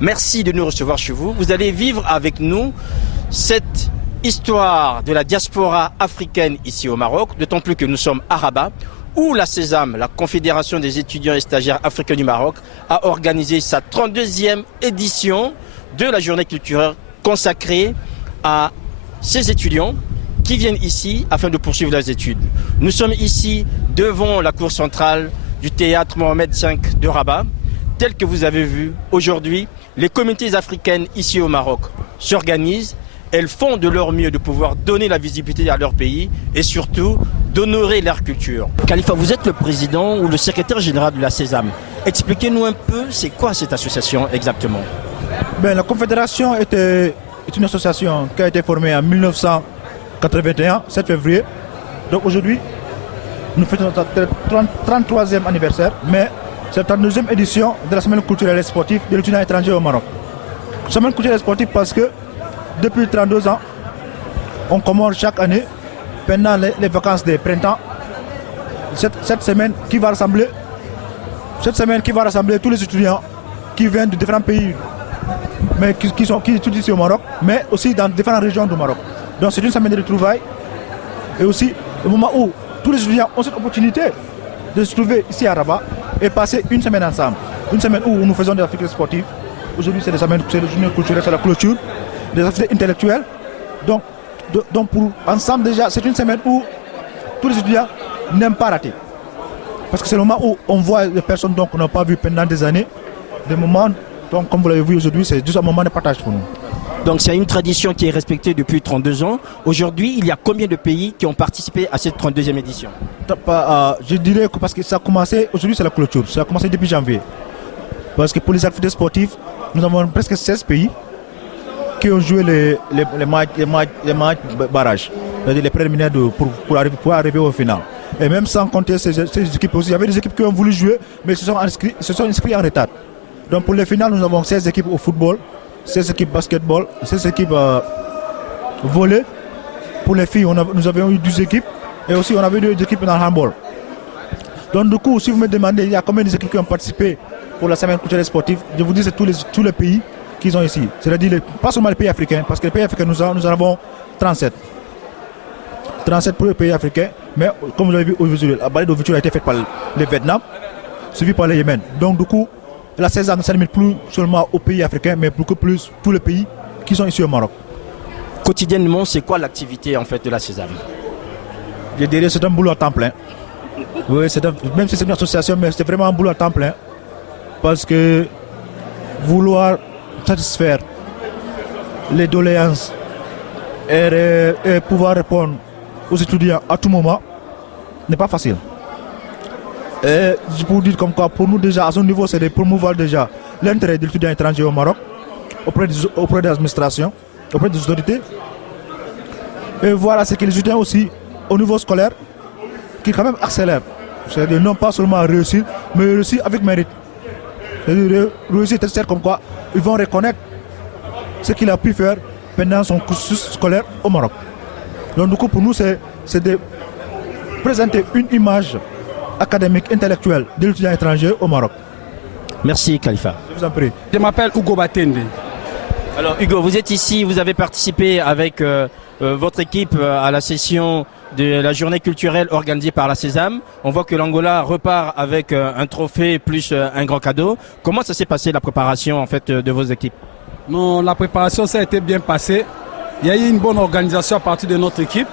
Merci de nous recevoir chez vous. Vous allez vivre avec nous cette histoire de la diaspora africaine ici au Maroc, d'autant plus que nous sommes à Rabat, où la CESAM, la Confédération des étudiants et stagiaires africains du Maroc, a organisé sa 32e édition de la journée culturelle consacrée à ces étudiants qui viennent ici afin de poursuivre leurs études. Nous sommes ici devant la cour centrale du théâtre Mohamed V de Rabat. Tel que vous avez vu aujourd'hui, les communautés africaines ici au Maroc s'organisent. Elles font de leur mieux de pouvoir donner la visibilité à leur pays et surtout d'honorer leur culture. Khalifa, vous êtes le président ou le secrétaire général de la CESAM. Expliquez-nous un peu, c'est quoi cette association exactement? La Confédération est une association qui a été formée en 1981, 7 février. Donc aujourd'hui, nous fêtons notre 33e anniversaire, mais c'est la 32e édition de la semaine culturelle et sportive de l'étudiant étranger au Maroc. Semaine culturelle et sportive parce que depuis 32 ans, on commence chaque année, pendant les vacances de printemps, cette semaine qui va rassembler tous les étudiants qui viennent de différents pays, mais qui étudient ici au Maroc, mais aussi dans différentes régions du Maroc. Donc c'est une semaine de retrouvailles et aussi le moment où tous les étudiants ont cette opportunité de se trouver ici à Rabat et passer une semaine ensemble. Une semaine où nous faisons des activités sportives. Aujourd'hui c'est la journée culturelle, c'est la clôture, des activités intellectuelles. Donc pour ensemble déjà, c'est une semaine où tous les étudiants n'aiment pas rater. Parce que c'est le moment où on voit les personnes qu'on n'a pas vues pendant des années, des moments, donc comme vous l'avez vu aujourd'hui, c'est juste un moment de partage pour nous. Donc c'est une tradition qui est respectée depuis 32 ans. Aujourd'hui, il y a combien de pays qui ont participé à cette 32e édition? Je dirais que parce que ça a commencé, aujourd'hui c'est la clôture, ça a commencé depuis janvier. Parce que pour les activités sportives, nous avons presque 16 pays qui ont joué les matchs barrages, les préliminaires pour arriver au final. Et même sans compter ces équipes aussi, il y avait des équipes qui ont voulu jouer, mais se sont inscrits en retard. Donc pour les finales, nous avons 16 équipes au football, 16 équipes basketball, 16 équipes volley. Pour les filles, nous avions eu 12 équipes et aussi on avait 2 équipes dans le handball. Donc du coup, si vous me demandez, il y a combien d'équipes qui ont participé pour la semaine culturelle sportive, je vous dis c'est tous les pays qui sont ici. C'est-à-dire pas seulement les pays africains, parce que les pays africains, nous en avons 37. 37 pour les pays africains, mais comme vous l'avez vu aujourd'hui, la balade d'ouverture a été faite par le Vietnam, suivi par le Yémen. Donc du coup, la CESAM ne se limite plus seulement aux pays africains, mais beaucoup plus tous les pays qui sont ici au Maroc. Quotidiennement, c'est quoi l'activité en fait de la CESAM? Je dirais que c'est un boulot à temps plein. Oui, même si c'est une association, mais c'est vraiment un boulot à temps plein. Parce que vouloir satisfaire les doléances et pouvoir répondre aux étudiants à tout moment n'est pas facile. Et je peux vous dire comme quoi, pour nous déjà, à ce niveau, c'est de promouvoir déjà l'intérêt de l'étudiant étranger au Maroc, auprès des administrations, auprès des autorités. Et voilà, c'est que les étudiants aussi, au niveau scolaire, qui quand même accélèrent. C'est-à-dire non pas seulement réussir, mais réussir avec mérite. C'est-à-dire réussir, c'est comme quoi ils vont reconnaître ce qu'il a pu faire pendant son cursus scolaire au Maroc. Donc du coup, pour nous, c'est de présenter une image académique, intellectuelle de l'étudiant étranger au Maroc. Merci Khalifa. Je vous en prie. Je m'appelle Hugo Batende. Alors Hugo, vous êtes ici, vous avez participé avec votre équipe à la session de la journée culturelle organisée par la CESAM. On voit que l'Angola repart avec un trophée plus un grand cadeau. Comment ça s'est passé la préparation en fait de vos équipes? Non, la préparation ça a été bien passée. Il y a eu une bonne organisation à partir de notre équipe.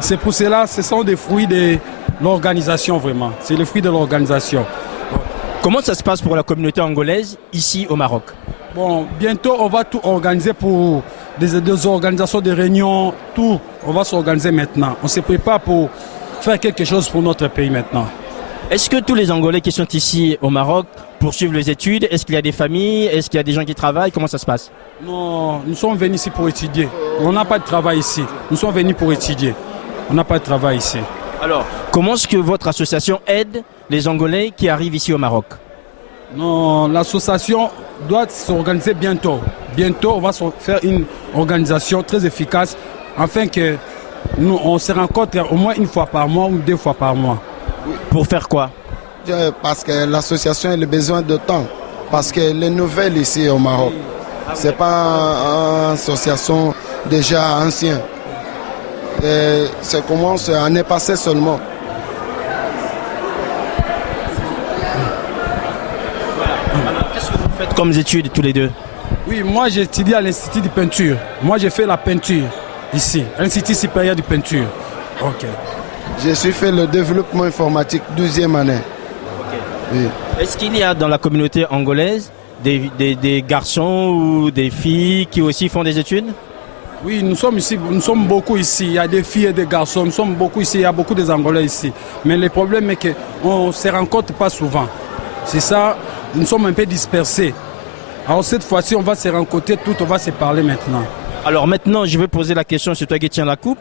C'est pour cela, ce sont des fruits de l'organisation vraiment. C'est le fruit de l'organisation. Comment ça se passe pour la communauté angolaise ici au Maroc? Bon, bientôt on va tout organiser pour des organisations de réunions, tout. On va s'organiser maintenant. On se prépare pour faire quelque chose pour notre pays maintenant. Est-ce que tous les Angolais qui sont ici au Maroc poursuivent les études? Est-ce qu'il y a des familles? Est-ce qu'il y a des gens qui travaillent? Comment ça se passe? Non, nous sommes venus ici pour étudier. On n'a pas de travail ici. Nous sommes venus pour étudier. On n'a pas de travail ici. Alors, comment est-ce que votre association aide les Angolais qui arrivent ici au Maroc? Non, l'association doit s'organiser bientôt. Bientôt, on va faire une organisation très efficace afin que nous, on se rencontre au moins une fois par mois ou 2 fois par mois. Pour faire quoi? Parce que l'association a besoin de temps. parce qu'elle est nouvelle ici au Maroc. Ce n'est pas une association déjà ancienne. Ça commence l'année passée seulement. Qu'est-ce que vous faites comme études tous les deux? Oui, moi j'ai étudié à l'Institut de peinture. Moi j'ai fait la peinture ici, l'Institut supérieur de peinture. Ok. Je suis fait le développement informatique 12e année. Oui. Est-ce qu'il y a dans la communauté angolaise des garçons ou des filles qui aussi font des études? Oui, nous sommes beaucoup ici. Il y a des filles et des garçons, nous sommes beaucoup ici. Il y a beaucoup des Angolais ici. Mais le problème est qu'on ne se rencontre pas souvent. C'est ça, nous sommes un peu dispersés. Alors cette fois-ci, on va se rencontrer tout, on va se parler maintenant. Alors maintenant, je vais poser la question, c'est toi qui tiens la coupe.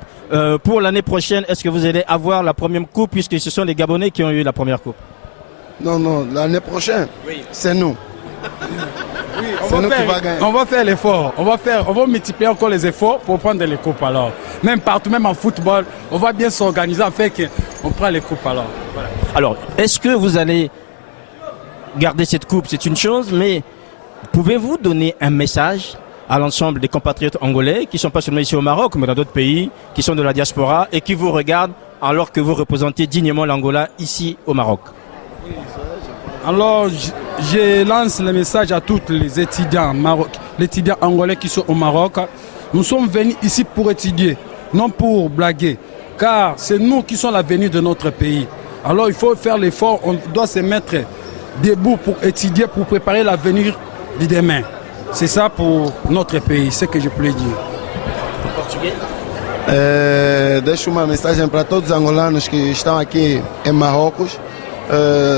Pour l'année prochaine, est-ce que vous allez avoir la première coupe puisque ce sont les Gabonais qui ont eu la première coupe? Non, l'année prochaine, oui. C'est nous. Oui, on va faire l'effort. On va multiplier encore les efforts pour prendre les coupes alors. Même partout, même en football, on va bien s'organiser afin qu'on prenne les coupes alors. Voilà. Alors, est-ce que vous allez garder cette coupe? C'est une chose, mais pouvez-vous donner un message à l'ensemble des compatriotes angolais qui ne sont pas seulement ici au Maroc, mais dans d'autres pays, qui sont de la diaspora et qui vous regardent alors que vous représentez dignement l'Angola ici au Maroc? Alors, je lance le message à tous les étudiants angolais qui sont au Maroc. Nous sommes venus ici pour étudier, non pour blaguer, car c'est nous qui sommes l'avenir de notre pays. Alors, il faut faire l'effort, on doit se mettre debout pour étudier, pour préparer l'avenir de demain. C'est ça pour notre pays, ce que je peux dire. Portugais? Deixo uma mensagem para todos os angolanos que estão aqui em Marrocos.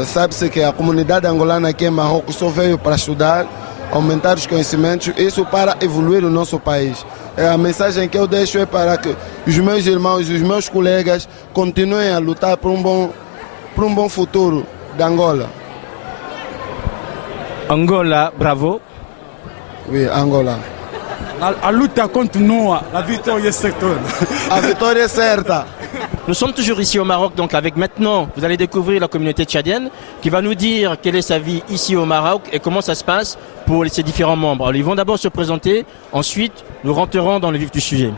Sabe-se que a comunidade angolana aqui em Marrocos só veio para estudar, aumentar os conhecimentos, isso para evoluir o nosso país. A mensagem que eu deixo é para que os meus irmãos e os meus colegas continuem a lutar por um bom futuro de Angola. Angola, bravo. Oui, Angola. La lutte continue, la victoire est certaine. A vitória é certa. Nous sommes toujours ici au Maroc, donc avec maintenant, vous allez découvrir la communauté tchadienne qui va nous dire quelle est sa vie ici au Maroc et comment ça se passe pour ses différents membres. Alors, ils vont d'abord se présenter, ensuite nous rentrerons dans le vif du sujet.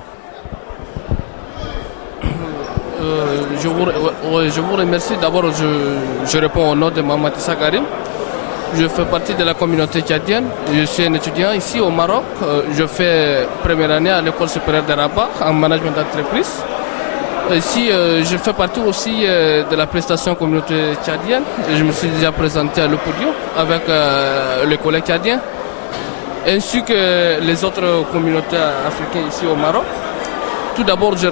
Je vous remercie. D'abord, je réponds au nom de Mohamed Issa Karim. Je fais partie de la communauté tchadienne. Je suis un étudiant ici au Maroc. Je fais première année à l'école supérieure de Rabat en management d'entreprise. Ici, je fais partie aussi de la prestation communauté tchadienne. Je me suis déjà présenté à l'Opodium avec les collègues tchadiens, ainsi que les autres communautés africaines ici au Maroc. Tout d'abord, je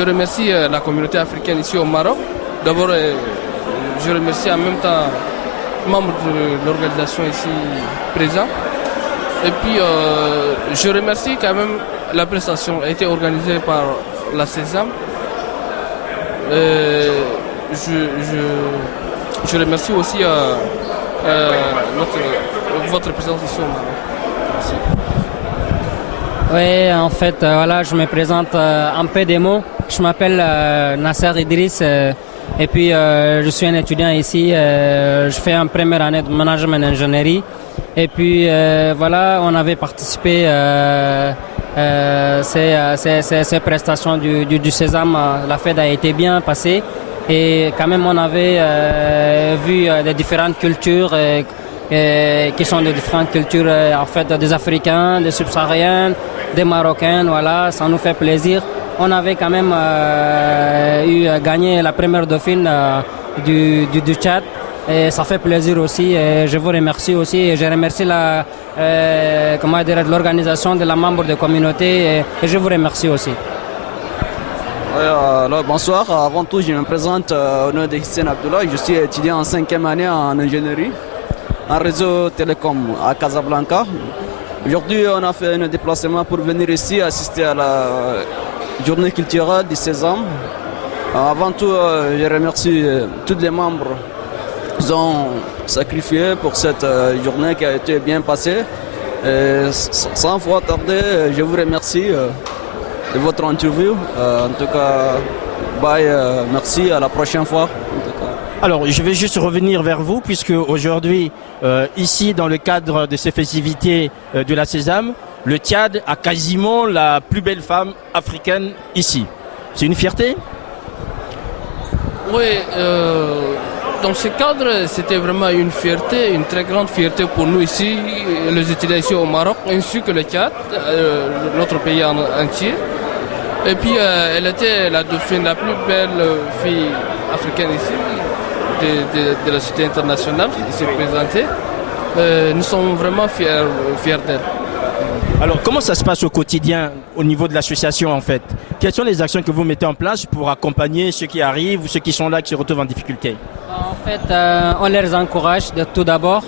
remercie la communauté africaine ici au Maroc. D'abord, je remercie en même temps membres de l'organisation ici présents. Et puis, je remercie quand même la prestation a été organisée par la Sésame. Je remercie aussi votre présence ici au Maroc. Merci. Oui, en fait, voilà, je me présente en peu de mots. Je m'appelle Nasser Idriss et puis je suis un étudiant ici. Je fais en première année de management ingénierie. Et puis voilà, on avait participé ces prestations du Sésame. La fête a été bien passée et quand même on avait vu des différentes cultures qui sont des différentes cultures en fait des Africains, des Subsahariens, des Marocains. Voilà, ça nous fait plaisir. On avait quand même gagné la première dauphine du Tchad. Et ça fait plaisir aussi. Et je vous remercie aussi. Et je remercie l'organisation de la membre de communauté. Et je vous remercie aussi. Alors, bonsoir. Avant tout, je me présente au nom de Hissène Abdullah. Je suis étudiant en 5e année en ingénierie en réseau télécom à Casablanca. Aujourd'hui, on a fait un déplacement pour venir ici assister à la journée culturelle du Sésame. Avant tout, je remercie tous les membres qui ont sacrifié pour cette journée qui a été bien passée. Et sans fois tarder, je vous remercie de votre interview. En tout cas, bye, merci, à la prochaine fois. En tout cas. Alors, je vais juste revenir vers vous, puisque aujourd'hui, ici, dans le cadre de ces festivités de la Sésame, le Tchad a quasiment la plus belle femme africaine ici. C'est une fierté? Oui, dans ce cadre, c'était vraiment une fierté, une très grande fierté pour nous ici, les étudiants ici au Maroc, ainsi que le Tchad, notre pays entier. Et puis, elle était la dauphine, la plus belle fille africaine ici, de la société internationale qui s'est présentée. Nous sommes vraiment fiers d'elle. Alors, comment ça se passe au quotidien au niveau de l'association en fait? Quelles sont les actions que vous mettez en place pour accompagner ceux qui arrivent ou ceux qui sont là, qui se retrouvent en difficulté? En fait, on les encourage tout d'abord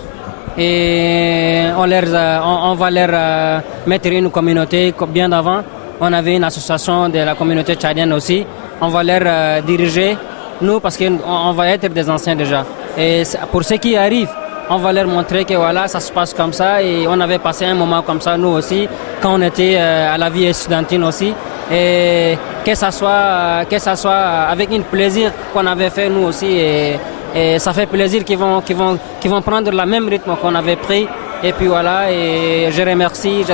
et on va leur mettre une communauté bien d'avant. On avait une association de la communauté tchadienne aussi. On va leur diriger, nous, parce qu'on va être des anciens déjà. Et pour ceux qui arrivent, on va leur montrer que voilà, ça se passe comme ça. Et on avait passé un moment comme ça, nous aussi, quand on était à la vie estudiantine aussi. Et que ça soit avec un plaisir qu'on avait fait nous aussi. Et ça fait plaisir qu'ils vont prendre le même rythme qu'on avait pris. Et puis voilà, et je remercie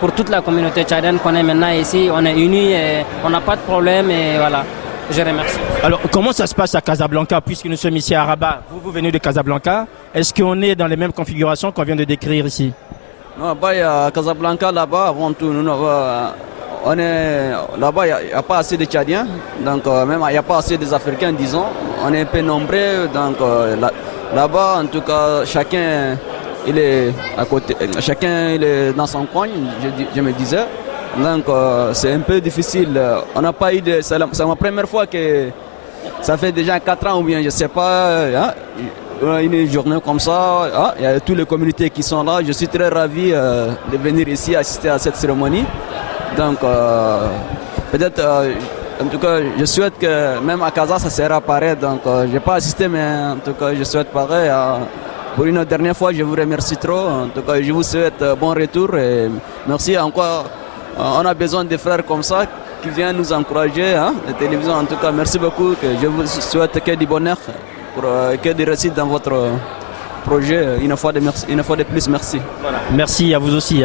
pour toute la communauté tchadienne qu'on est maintenant ici. On est unis, on n'a pas de problème et voilà, je remercie. Alors, comment ça se passe à Casablanca, puisque nous sommes ici à Rabat? Vous venez de Casablanca. Est-ce qu'on est dans les mêmes configurations qu'on vient de décrire ici? Non, à Casablanca, là-bas, avant tout, on est là-bas, il n'y a pas assez de Tchadiens, donc même il n'y a pas assez des Africains, disons. On est un peu nombreux, donc là-bas, en tout cas, chacun il est à côté, chacun il est dans son coin, je me disais. Donc c'est un peu difficile. On n'a pas eu de. C'est ma première fois que ça fait déjà 4 ans ou bien je ne sais pas. Une journée comme ça, il y a toutes les communautés qui sont là. Je suis très ravi de venir ici assister à cette cérémonie. Donc peut-être, en tout cas, je souhaite que même à Casa ça sera pareil. Donc je n'ai pas assisté, mais en tout cas, je souhaite pareil. Pour une dernière fois, je vous remercie trop. En tout cas, je vous souhaite bon retour et merci encore. On a besoin de frères comme ça qui viennent nous encourager. La télévision, en tout cas, merci beaucoup. Je vous souhaite que du bonheur, que du réussite dans votre projet. Une fois de plus, merci. Voilà. Merci à vous aussi.